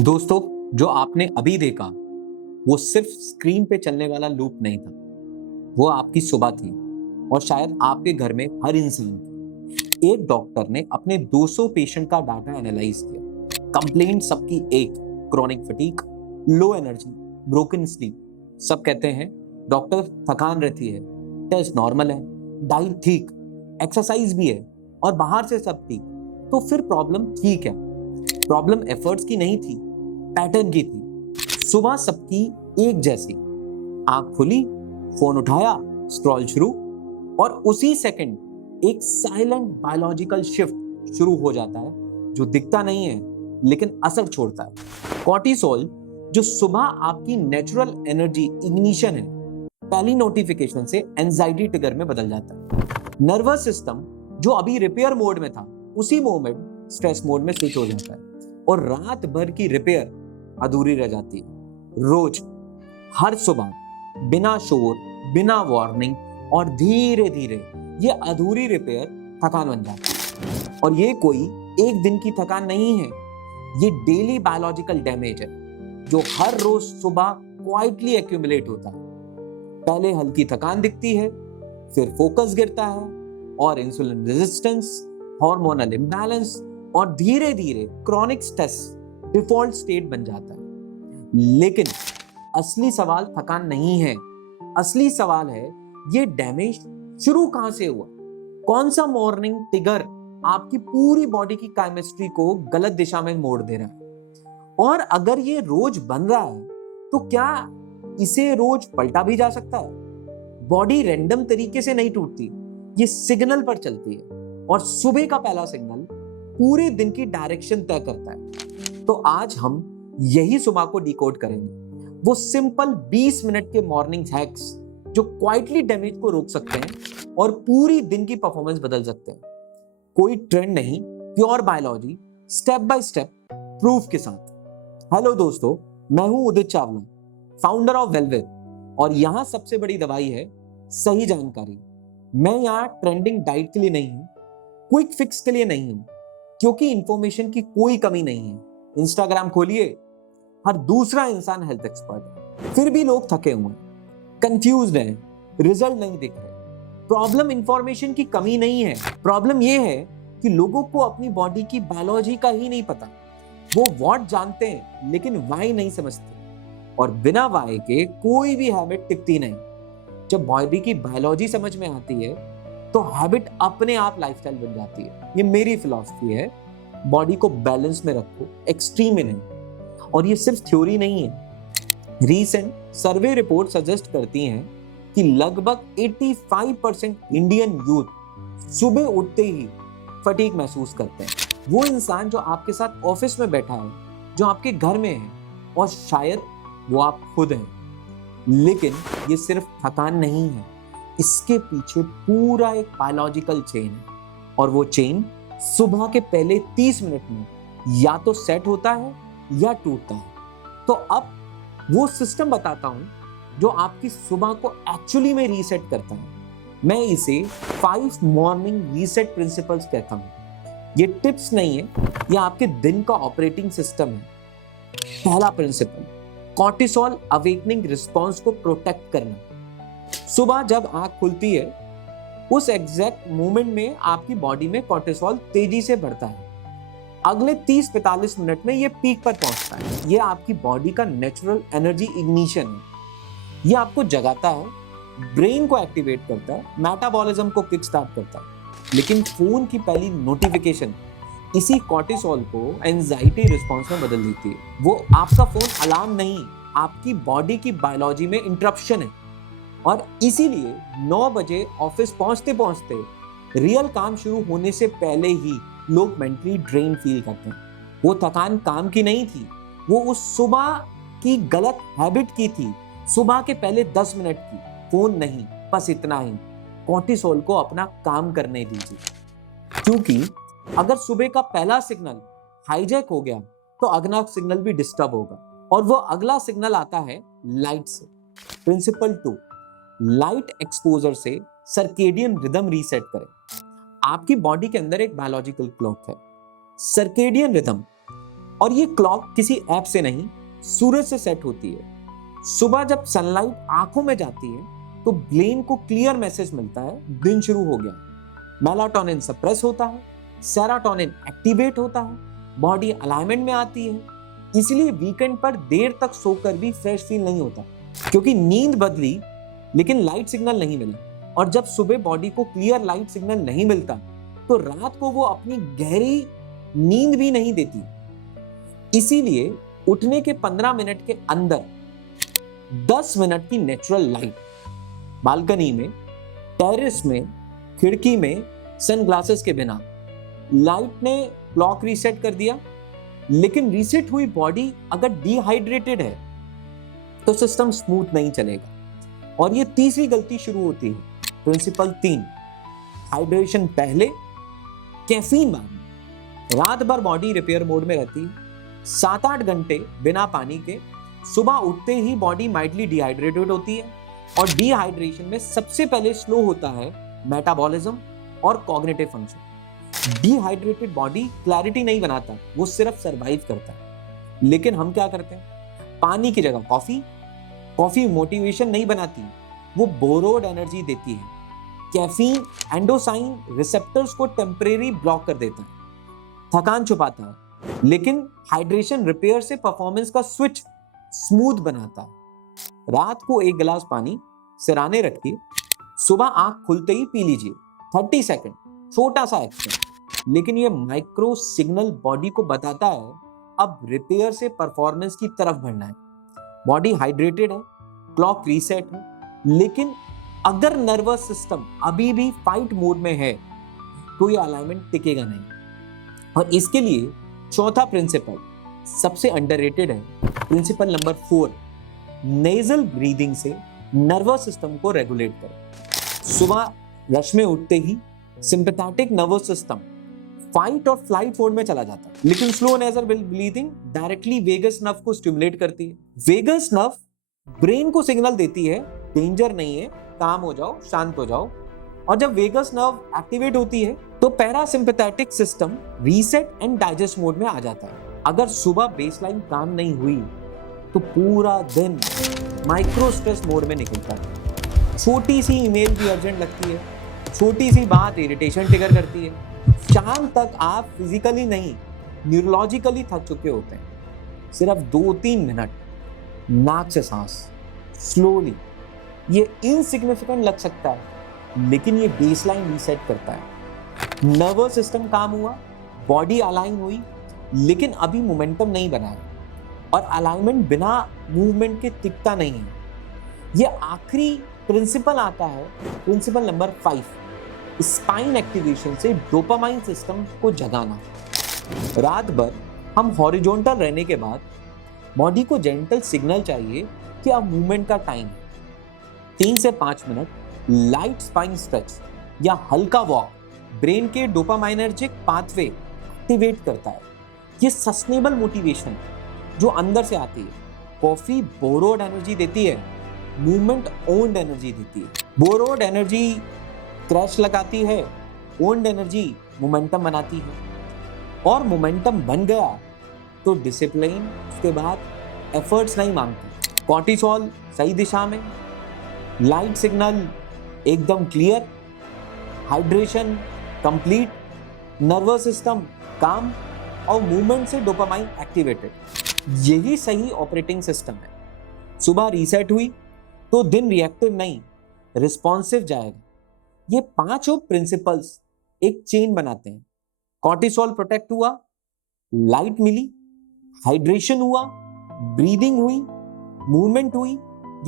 दोस्तों, जो आपने अभी देखा वो सिर्फ स्क्रीन पे चलने वाला लूप नहीं था। वो आपकी सुबह थी और शायद आपके घर में हर इंसान की। एक डॉक्टर ने अपने 200 पेशेंट का डाटा एनालाइज किया। कंप्लेंट सबकी एक, chronic fatigue, low energy, broken sleep. सब कहते हैं डॉक्टर थकान रहती है, टेस्ट नॉर्मल है, डाइट ठीक, एक्सरसाइज भी है और बाहर से सब ठीक। तो फिर प्रॉब्लम थी क्या? प्रॉब्लम एफर्ट्स की नहीं थी, पैटर्न की थी। सुबह सबकी एक जैसी, आंख खुली, फोन उठाया, स्क्रॉल शुरू और उसी सेकंड एक साइलेंट बायोलॉजिकल शिफ्ट शुरू हो जाता है जो दिखता नहीं है लेकिन असर छोड़ता है। कॉर्टिसोल, जो सुबह आपकी नेचुरल एनर्जी इग्निशन है, पहली नोटिफिकेशन से एंजाइटी ट्रिगर में बदल जाता है। नर्वस सिस्टम जो अभी रिपेयर मोड में था, उसी मोमेंट स्ट्रेस मोड में स्विच हो जाता है और रात भर की रिपेयर अधूरी रह जाती है। रोज, हर सुबह, बिना शोर, बिना वार्निंग और धीरे धीरे ये अधूरी रिपेयर थकान बन जाती है। और ये कोई एक दिन की थकान नहीं है, ये डेली बायोलॉजिकल डैमेज है जो हर रोज सुबह क्वाइटली एक्यूमुलेट होता है। पहले हल्की थकान दिखती है, फिर फोकस गिरता है और इंसुलिन रेजिस्टेंस, हार्मोनल इंबैलेंस और धीरे धीरे क्रॉनिक स्ट्रेस डिफॉल्ट स्टेट बन जाता है। लेकिन असली सवाल थकान नहीं है, असली सवाल है ये डैमेज शुरू कहां से हुआ। कौन सा मॉर्निंग ट्रिगर आपकी पूरी बॉडी की केमिस्ट्री को गलत दिशा में मोड़ दे रहा है? और अगर ये रोज बन रहा है तो क्या इसे रोज पलटा भी जा सकता है? बॉडी रैंडम तरीके से नहीं टूटती, ये सिग्नल पर चलती है और सुबह का पहला सिग्नल पूरे दिन की डायरेक्शन तय करता है। तो आज हम यही सुबह को डिकोड करेंगे, वो सिंपल 20 मिनट के मॉर्निंग हैक्स जो क्वाइटली डैमेज को रोक सकते हैं और पूरी दिन की परफॉर्मेंस बदल सकते हैं। कोई ट्रेंड नहीं, pure biology, step by step proof के साथ। हेलो दोस्तों, मैं हूं उदित चावला, फाउंडर ऑफ वेलवेल, और यहां सबसे बड़ी दवाई है सही जानकारी। मैं यहां ट्रेंडिंग डाइट के लिए नहीं हूं, क्विक फिक्स के लिए नहीं हूं, क्योंकि इंफॉर्मेशन की कोई कमी नहीं है। इंस्टाग्राम खोलिए, हर दूसरा इंसान हेल्थ एक्सपर्ट है, फिर भी लोग थके हुए हैं, कंफ्यूज्ड हैं, रिजल्ट नहीं दिख रहे। प्रॉब्लम इंफॉर्मेशन की कमी नहीं है, प्रॉब्लम यह है कि लोगों को अपनी बॉडी की बायोलॉजी का ही नहीं पता। वो व्हाट जानते हैं लेकिन व्हाई नहीं समझते, और बिना व्हाई के कोई भी हैबिट टिकती नहीं। जब बॉडी की बायोलॉजी समझ में आती है तो हैबिट अपने आप लाइफस्टाइल बन जाती है। ये मेरी फिलॉसफी है, बॉडी को बैलेंस में रखो, एक्सट्रीम में नहीं। और ये सिर्फ थ्योरी नहीं है, रीसेंट सर्वे रिपोर्ट सजेस्ट करती हैं कि लगभग 85% इंडियन यूथ सुबह उठते ही फटीग महसूस करते हैं। वो इंसान जो आपके साथ ऑफिस में बैठा है, जो आपके घर में है, और शायद वो आप खुद हैं। लेकिन ये सिर्फ थकान नहीं है, इसके पीछे पूरा एक बायोलॉजिकल चेन है, और वो चेन सुबह के पहले 30 मिनट में या तो सेट होता है या टूटता है। तो अब वो सिस्टम बताता हूं जो आपकी सुबह को एक्चुअली में रीसेट करता है। मैं इसे 5 मॉर्निंग रीसेट प्रिंसिपल्स कहता हूं। ये टिप्स नहीं है, ये आपके दिन का ऑपरेटिंग सिस्टम है। पहला प्रिंसिपल, कॉर्टिसोल अवेकनिंग रिस्पॉन्स को प्रोटेक्ट करना। सुबह जब आंख खुलती है, उस एग्जैक्ट मोमेंट में आपकी बॉडी में कॉर्टिसोल तेजी से बढ़ता है। अगले 30-45 मिनट में ये पीक पर पहुंचता है। ये आपकी बॉडी का नेचुरल एनर्जी इग्निशन है। ये आपको जगाता है, ब्रेन को एक्टिवेट करता है, मेटाबॉलिज्म को किक स्टार्ट करता है। लेकिन फोन की पहली नोटिफिकेशन इसी कॉर्टिसोल को एंजाइटी रिस्पॉन्स में बदल देती है। वो आपका फोन अलार्म नहीं, आपकी बॉडी की बायोलॉजी में इंटरप्शन है। और इसीलिए 9 बजे ऑफिस पहुंचते पहुंचते रियल काम शुरू होने से पहले ही लोग मेंटली ड्रेन फील करते हैं। वो थकान काम की नहीं थी, वो उस सुबह की गलत हैबिट की थी, सुबह के पहले 10 मिनट की। फोन नहीं, बस इतना ही, कॉर्टिसोल को अपना काम करने दीजिए। क्योंकि अगर सुबह का पहला सिग्नल हाईजैक हो गया तो अगला सिग्नल भी डिस्टर्ब होगा, और वो अगला सिग्नल आता है लाइट से। प्रिंसिपल 2, लाइट एक्सपोजर से सर्केडियन रिदम रीसेट करें। आपकी बॉडी के अंदर एक बायोलॉजिकल क्लॉक है, सर्केडियन रिदम। और ये क्लॉक किसी ऐप से नहीं, सूरज से सेट होती है। सुबह जब सनलाइट आंखों में जाती है तो ब्रेन को क्लियर मैसेज मिलता है, दिन शुरू हो गया। मेलाटोनिन सप्रेस होता है, सेरोटोनिन एक्टिवेट होता है, बॉडी अलाइनमेंट में आती है। इसलिए वीकेंड पर देर तक सोकर भी फ्रेश फील नहीं होता, क्योंकि नींद बदली लेकिन लाइट सिग्नल नहीं मिला। और जब सुबह बॉडी को क्लियर लाइट सिग्नल नहीं मिलता तो रात को वो अपनी गहरी नींद भी नहीं देती। इसीलिए उठने के 15 मिनट के अंदर 10 मिनट की नेचुरल लाइट, बालकनी में, टेरेस में, खिड़की में, सनग्लासेस के बिना, लाइट ने क्लॉक रीसेट कर दिया। लेकिन रीसेट हुई बॉडी अगर डिहाइड्रेटेड है तो सिस्टम स्मूथ नहीं चलेगा। और ये तीसरी गलती शुरू होती है। प्रिंसिपल 3, हाइड्रेशन पहले, कैफीन बाद में। रात भर बॉडी रिपेयर मोड में रहती है, 7-8 घंटे बिना पानी के। सुबह उठते ही बॉडी माइल्डली डिहाइड्रेटेड होती है और डिहाइड्रेशन में सबसे पहले स्लो होता है मेटाबॉलिज्म और cognitive function. Dehydrated body clarity नहीं बनाता, वो सिर्फ सरवाइव करता है। लेकिन हम क्या करते हैं? पानी की जगह कॉफी मोटिवेशन नहीं बनाती, वो बोरोड एनर्जी देती है। कैफीन एंडोसाइन रिसेप्टर्स को टेम्परेरी ब्लॉक कर देता है, थकान छुपाता है। लेकिन हाइड्रेशन रिपेयर से परफॉर्मेंस का स्विच स्मूथ बनाता है। रात को 1 गिलास पानी सिराने रखिए, सुबह आंख खुलते ही पी लीजिए, 30 सेकंड, छोटा सा एक्शन। लेकिन ये माइक्रो सिग्नल बॉडी को बताता है अब रिपेयर से परफॉर्मेंस की तरफ बढ़ना है। बॉडी हाइड्रेटेड है, क्लॉक रीसेट है। लेकिन अगर नर्वस सिस्टम अभी भी फाइट मोड में है तो ये अलाइनमेंट टिकेगा नहीं। और इसके लिए चौथा प्रिंसिपल सबसे अंडररेटेड है, प्रिंसिपल नंबर 4, नेजल ब्रीदिंग से नर्वस सिस्टम को रेगुलेट करें। सुबह रश में उठते ही सिंपैथेटिक नर्वस सिस्टम फाइट और फ्लाइट मोड में चला जाता है, लेकिन slow nasal breathing directly vagus nerve को स्टिमुलेट करती है। वेगस नर्व ब्रेन को सिग्नल देती है डेंजर नहीं है, काम हो जाओ, शांत हो जाओ। और जब वेगस नर्व एक्टिवेट होती है तो parasympathetic system reset and digest mode में आ जाता है। अगर सुबह बेसलाइन काम नहीं हुई तो पूरा दिन माइक्रो स्ट्रेस मोड में निकलता है। छोटी सी ईमेल भी अर्जेंट लगती है, छोटी सी बात इरिटेशन ट्रिगर करती है। शाम तक आप फिजिकली नहीं, न्यूरोलॉजिकली थक चुके होते हैं। सिर्फ 2-3 मिनट नाक से सांस स्लोली, ये इनसिग्निफिकेंट लग सकता है, लेकिन ये बेसलाइन रीसेट करता है। नर्वस सिस्टम काम हुआ, बॉडी अलाइन हुई, लेकिन अभी मोमेंटम नहीं बना है। और अलाइनमेंट बिना मूवमेंट के टिकता नहीं है। ये आखिरी प्रिंसिपल आता है, प्रिंसिपल नंबर 5, स्पाइन एक्टिवेशन से डोपामाइन सिस्टम को जगाना। रात भर हम हॉरिजॉन्टल रहने के बाद बॉडी को जेंटल सिग्नल चाहिए कि अब मूवमेंट का टाइम है। 3 से 5 मिनट लाइट स्पाइन स्ट्रेच या हल्का वॉक ब्रेन के डोपामाइनर्जिक पाथवे एक्टिवेट करता है। ये सस्टेनेबल मोटिवेशन जो अंदर से आती है। कॉफी बोरोड एनर्जी देती है, मूवमेंट ओन्ड एनर्जी देती है। बोरोड एनर्जी क्रैश लगाती है, ओन्ड एनर्जी मोमेंटम बनाती है। और मोमेंटम बन गया तो डिसिप्लिन उसके बाद एफर्ट्स नहीं मांगती। कॉर्टिसोल सही दिशा में, लाइट सिग्नल एकदम clear, hydration complete, nervous system काम और मूवमेंट से डोपामाइन एक्टिवेटेड। यही सही ऑपरेटिंग सिस्टम है। सुबह रीसेट हुई तो दिन रिएक्टिव नहीं, रिस्पॉन्सिव जाएगा। ये 5 प्रिंसिपल्स एक चेन बनाते हैं। कॉर्टिसोल प्रोटेक्ट हुआ, लाइट मिली, हाइड्रेशन हुआ, ब्रीदिंग हुई, मूवमेंट हुई।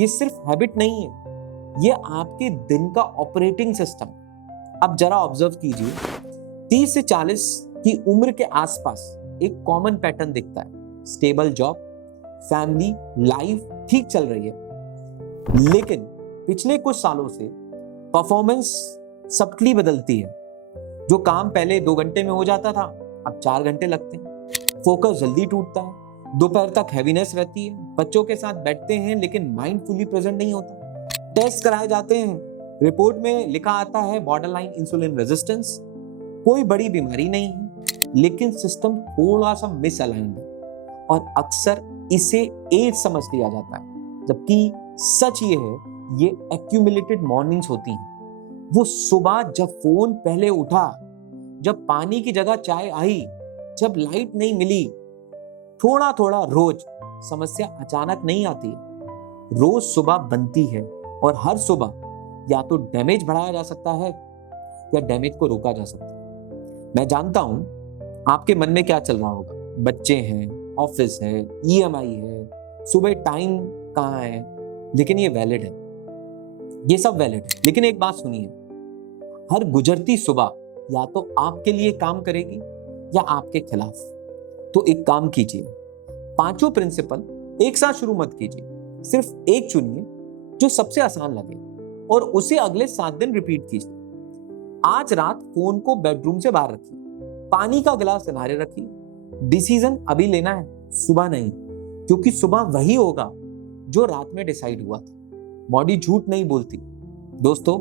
ये सिर्फ हैबिट नहीं है, ये आपके दिन का ऑपरेटिंग सिस्टम। अब जरा ऑब्जर्व कीजिए, 30 से 40 की उम्र के आसपास एक कॉमन पैटर्न दिखता है। स्टेबल जॉब, फैमिली लाइफ ठीक चल रही है, लेकिन पिछले कुछ सालों से परफॉर्मेंस सबटली बदलती है। जो काम पहले 2 घंटे में हो जाता था अब 4 घंटे लगते हैं। फोकस जल्दी टूटता है, दोपहर तक हैवीनेस रहती है, बच्चों के साथ बैठते हैं लेकिन माइंड फुली प्रेजेंट नहीं होता। टेस्ट कराए जाते हैं, रिपोर्ट में लिखा आता है बॉर्डरलाइन इंसुलिन रेजिस्टेंस। कोई बड़ी बीमारी नहीं है, लेकिन सिस्टम थोड़ा सा मिसअलाइंड है। और अक्सर इसे एज समझ लिया जाता है, जबकि सच ये है ये एक्यूमुलेटेड मॉर्निंग्स होती हैं। वो सुबह जब फोन पहले उठा, जब पानी की जगह चाय आई, जब लाइट नहीं मिली, थोड़ा थोड़ा रोज। समस्या अचानक नहीं आती है, रोज सुबह बनती है और हर सुबह या तो डैमेज बढ़ाया जा सकता है या डैमेज को रोका जा सकता है। मैं जानता हूं आपके मन में क्या चल रहा होगा, बच्चे हैं, ऑफिस है, ईएमआई है, सुबह टाइम कहाँ है। लेकिन ये वैलिड है, ये सब वैलिड है। लेकिन एक बात सुनिए, हर गुजरती सुबह या तो आपके लिए काम करेगी या आपके खिलाफ। तो एक काम कीजिए, 5 प्रिंसिपल एक साथ शुरू मत कीजिए, सिर्फ एक चुनिए जो सबसे आसान लगे और उसे अगले 7 दिन रिपीट कीजिए। आज रात फोन को बेडरूम से बाहर रखिए, पानी का गिलास किनारे रखिए। डिसीजन अभी लेना है, सुबह नहीं, क्योंकि सुबह वही होगा जो रात में डिसाइड हुआ था। बॉडी झूठ नहीं बोलती दोस्तों,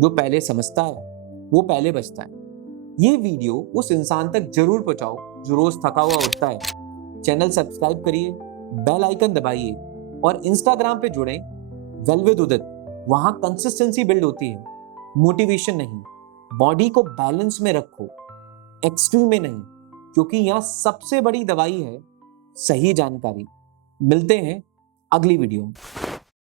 जो पहले समझता है वो पहले बचता है। ये वीडियो उस इंसान तक जरूर पहुंचाओ जो रोज थका हुआ उठता है। चैनल सब्सक्राइब करिए, बेल आइकन दबाइए और इंस्टाग्राम पे जुड़े वेल विद उदित। वहां कंसिस्टेंसी बिल्ड होती है, मोटिवेशन नहीं। बॉडी को बैलेंस में रखो, एक्सट्रीम में नहीं, क्योंकि यहाँ सबसे बड़ी दवाई है सही जानकारी। मिलते हैं अगली वीडियो में।